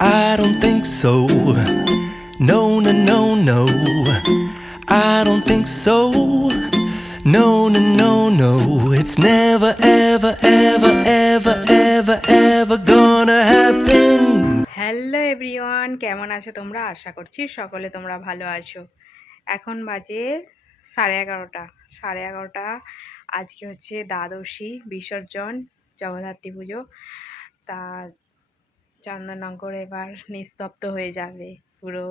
I don't think so. No, no, no, no. I don't think so. No, no, no, no. It's never, ever, ever, ever, ever, ever gonna happen. Hello everyone কেমন আছো তোমরা আশা করছি সকলে তোমরা ভালো আছো এখন বাজে সাড়ে এগারোটা সাড়ে এগারোটা আজকে হচ্ছে দ্বাদশী বিসর্জন জগদ্ধাত্রী পুজো তা চন্দননগর এবার নিস্তব্ধ হয়ে যাবে পুরো।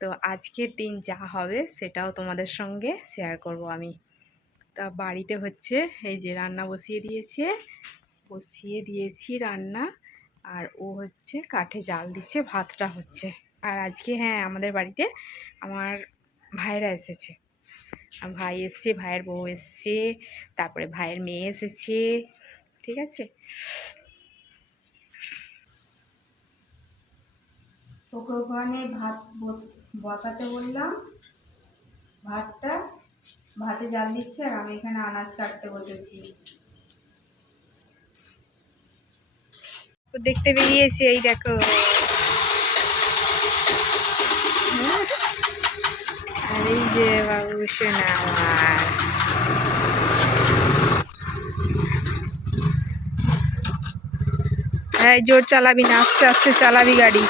তো আজকের দিন যা হবে সেটাও তোমাদের সঙ্গে শেয়ার করব আমি। তা বাড়িতে হচ্ছে এই যে রান্না বসিয়ে দিয়েছে, বসিয়ে দিয়েছি রান্না, আর ও হচ্ছে কাঠে জাল দিচ্ছে, ভাতটা হচ্ছে। আর আজকে হ্যাঁ আমাদের বাড়িতে আমার ভাইরা এসেছে। ভাই এসছে, ভাইয়ের বউ এসছে, তারপরে ভাইয়ের মেয়ে এসেছে, ঠিক আছে? ওকে ওখানে ভাত বস- বসাতে বললাম। ভাতটা, ভাতে জাল দিচ্ছে আর আমি এখানে আনাজ কাটতে বসেছি। দেখতে বেরিয়েছে, এই দেখো। আর এই যে বাবু সোনা আমার। হ্যাঁ জোর চালাবি না, আস্তে আস্তে চালাবি গাড়ি।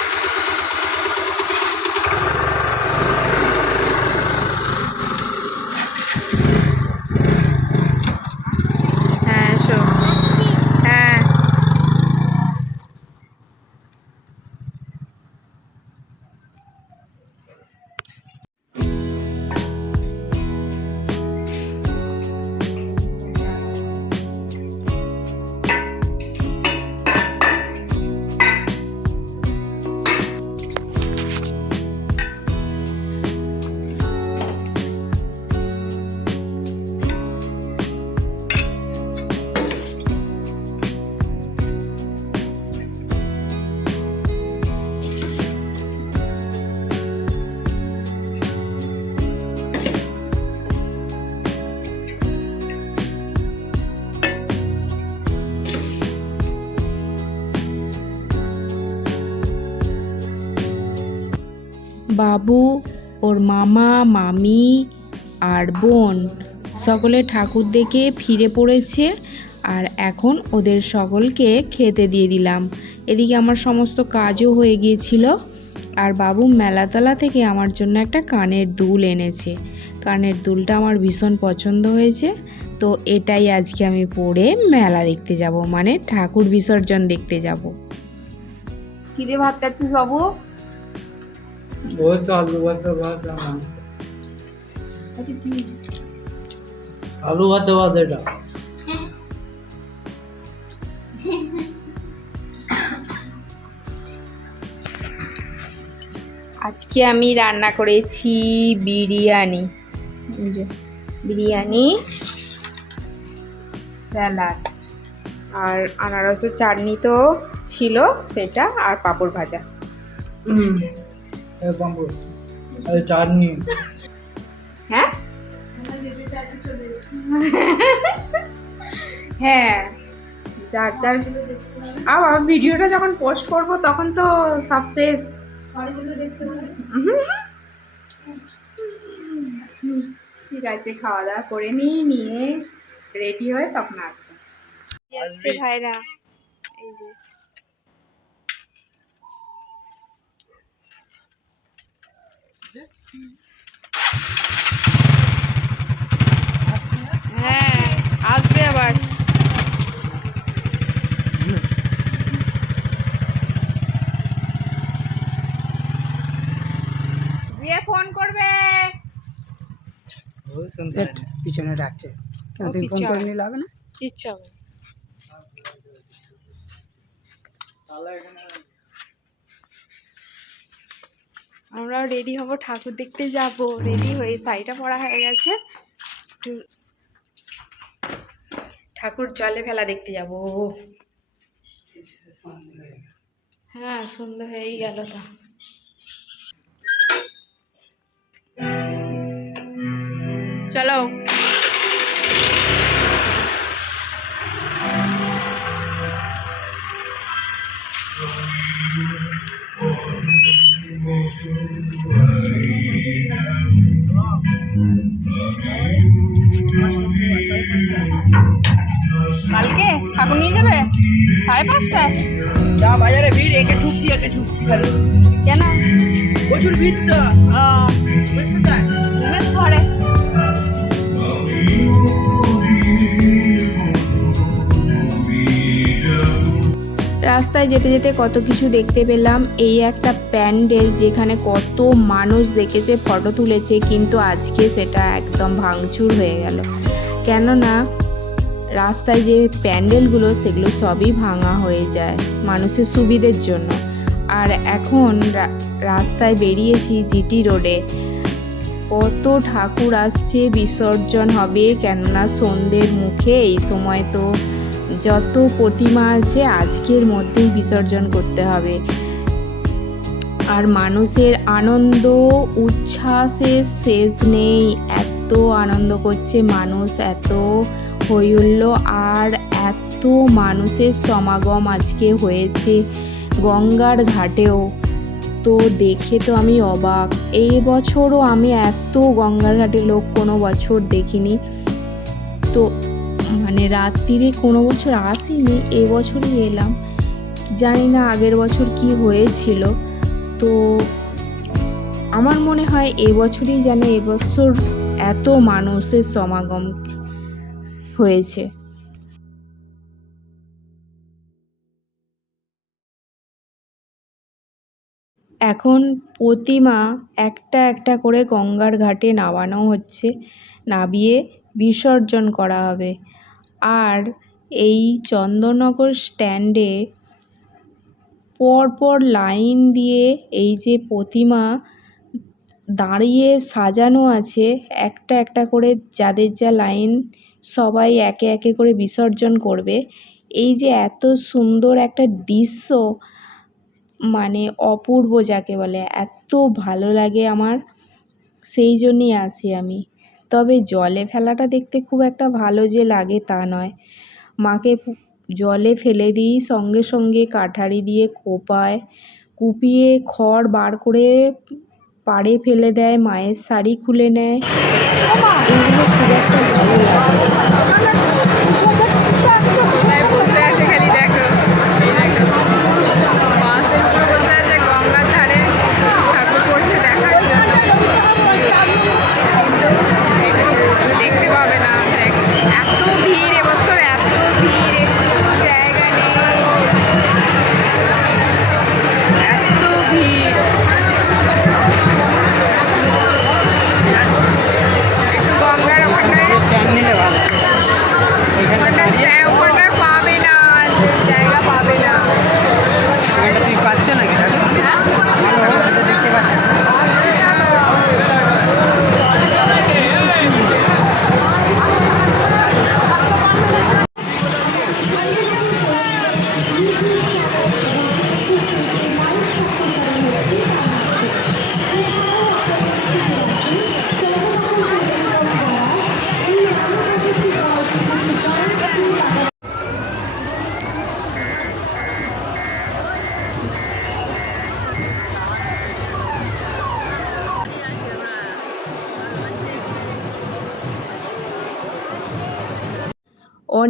বাবু, ওর মামা, মামি আর বোন। সকলে ঠাকুর দেখে ফিরে পড়েছে আর এখন ওদের সকলকে খেতে দিয়ে দিলাম। এদিকে আমার সমস্ত কাজও হয়ে গিয়েছিল আর বাবু মেলাতলা থেকে আমার জন্য একটা কানের দুল এনেছে। কানের দুলটা আমার ভীষণ পছন্দ হয়েছে। তো এটাই আজকে আমি পরে মেলা দেখতে যাব মানে ঠাকুর বিসর্জন দেখতে যাব। দিয়ে ভাত খাচ্ছিস বাবু? তো আলু ভাতে ভাত আনলাম। আলু ভাতে ভাত এটা আজকে আমি রান্না করেছি বিরিয়ানি। বিরিয়ানি, স্যালাড। আর আনারসের চাটনি তো ছিল সেটা আর পাঁপড় ভাজা। এই পাঁপড় এই চাটনি হ্যাঁ? হ্যাঁ যার যার আবার ভিডিওটা যখন পোস্ট করব তখন তো সব শেষ। ঠিক আছে খাওয়া দাওয়া করে নিই নিয়ে রেডি হয়ে তখন আসব। ভাইরা। হ্যাঁ আসবে আবার। দিয়ে ফোন করবে। পিছনে ডাকছে। তুমি ফোন করে নিলে হবে না। ইচ্ছা হবে আমরাও রেডি হব, ঠাকুর দেখতে যাব। রেডি হয়ে শাড়িটা পরা হয়ে গেছে। ঠাকুর জলে ফেলা দেখতে যাব। হ্যাঁ সুন্দর হয়েই গেল তা। চলো। কালকে? ঠাকুর নিয়ে যাবে? সাড়ে পাঁচটায়? যা বাজারে ভিড় একে ঠুকছি একে ঠুকছি খালি। কেন? প্রচুর ভিড় তো। ঘরে। রাস্তায় যেতে যেতে কত কিছু দেখতে পেলাম। এই একটা প্যান্ডেল যেখানে কত মানুষ দেখেছে, ফটো তুলেছে, কিন্তু আজকে সেটা একদম ভাঙচুর হয়ে গেল। কেননা, রাস্তায় যে প্যান্ডেলগুলো, সেগুলো সবই ভাঙা হয়ে যায় মানুষের সুবিধের জন্য। আর এখন রাস্তায় বেরিয়েছি জিটি রোডে। কত ঠাকুর আসছে, বিসর্জন হবে, কেননা সন্ধ্যের মুখে এই সময় তো যত প্রতিমা আছে আজকের মধ্যেই বিসর্জন করতে হবে। আর মানুষের আনন্দ, উচ্ছ্বাসের শেষ নেই। এত আনন্দ করছে মানুষ, এত হইহুল্ল আর এত মানুষের সমাগম আজকে হয়েছে গঙ্গার ঘাটেও। তো দেখে তো আমি অবাক। এই বছরও আমি এত গঙ্গার ঘাটে লোক কোনো বছর দেখিনি। তো মানে রাত্রিরে কোনো বছর আসিনি এবছরই এলাম। জানি না আগের বছর কি হয়েছিল। তো আমার মনে হয় এবছরই যেন এবছর এত মানুষের সমাগম হয়েছে। এখন প্রতিমা একটা একটা করে গঙ্গার ঘাটে নামানো হচ্ছে, নামিয়ে বিসর্জন করা হবে। আর এই চন্দননগর স্ট্যান্ডে পরপর লাইন দিয়ে এই যে প্রতিমা দাঁড়িয়ে সাজানো আছে, একটা একটা করে যাদের যা লাইন সবাই একে একে করে বিসর্জন করবে। এই যে এত সুন্দর একটা দৃশ্য মানে অপূর্ব যাকে বলে, এত ভালো লাগে আমার সেই জন্যই আসি আমি। তবে জলে ফেলাটা দেখতে খুব একটা ভালো যে লাগে তা নয়। মাকে জলে ফেলে দিই, সঙ্গে সঙ্গে কাঠারি দিয়ে কোপায়, কুপিয়ে খড় বার করে পাড়ে ফেলে দেয়, মায়ের শাড়ি খুলে নেয়। এগুলো খুব একটা ভালো লাগে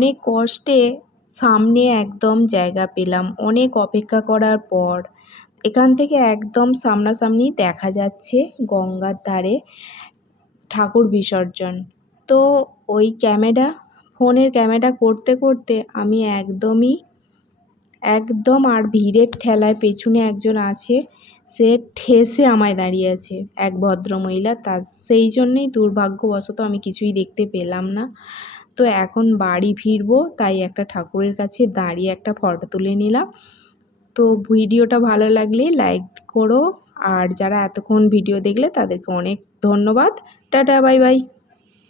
অনেক কষ্টে সামনে একদম জায়গা পেলাম। অনেক অপেক্ষা করার পর এখান থেকে একদম সামনাসামনি দেখা যাচ্ছে গঙ্গার ধারে ঠাকুর বিসর্জন। তো ওই ক্যামেরা, ফোনের ক্যামেরা করতে করতে আমি একদমই, একদম আর ভিড়ের ঠেলায় পেছনে একজন আছে, সে ঠেসে আমায় দাঁড়িয়ে আছে, এক ভদ্রমহিলা। তার, সেই জন্যেই দুর্ভাগ্যবশত আমি কিছুই দেখতে পেলাম না। তো এখন বাড়ি ফিরবো, তাই একটা ঠাকুরের কাছে দাঁড়িয়ে একটা ফটো তুলে নিলাম। তো ভিডিওটা ভালো লাগলে লাইক করো, আর যারা এতক্ষণ ভিডিও দেখলে তাদেরকে অনেক ধন্যবাদ। Tata, bye bye.